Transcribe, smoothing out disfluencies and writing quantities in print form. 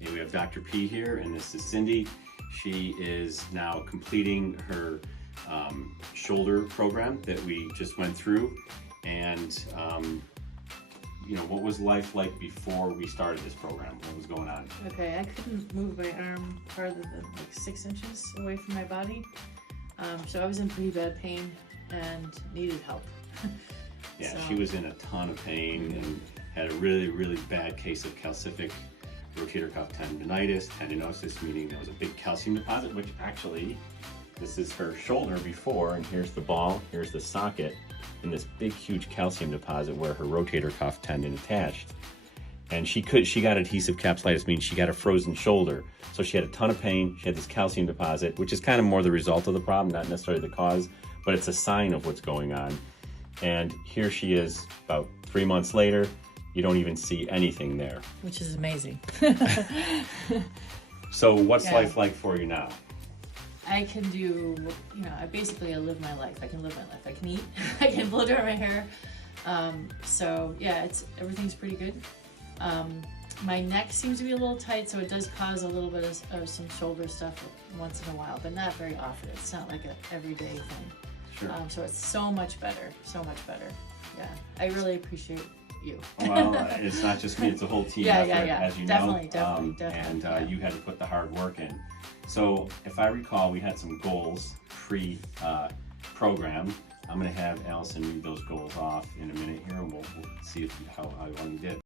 And we have Dr. P here, and this is Cindy. She is now completing her shoulder program that we just went through. And you know, what was life like before we started this program? What was going on? Okay, I couldn't move my arm farther than like 6 inches away from my body. So I was in pretty bad pain and needed help. Yeah, So, she was in a ton of pain and had a really, really bad case of calcific rotator cuff tendinosis, meaning there was a big calcium deposit, which actually, this is her shoulder before, and here's the ball, here's the socket, and this big, huge calcium deposit where her rotator cuff tendon attached. And she got adhesive capsulitis, meaning she got a frozen shoulder. So she had a ton of pain, she had this calcium deposit, which is kind of more the result of the problem, not necessarily the cause, but it's a sign of what's going on. And here she is about 3 months later. You don't even see anything there. which is amazing. So what's Yeah. life like for you now? I can do, you know, I live my life. I can live my life. I can eat. I can blow dry my hair. So yeah, everything's pretty good. My neck seems to be a little tight, so it does cause a little bit of some shoulder stuff once in a while, but not very often. It's not like an everyday thing. Sure. So it's so much better. So much better. Yeah, I really appreciate you. Well, it's not just me, it's a whole team Yeah, effort, yeah, yeah. as you Definitely, know. definitely. And Yeah. you had to put the hard work in. So if I recall, we had some goals pre-program. I'm gonna have Allison read those goals off in a minute here, and we'll see how well you did.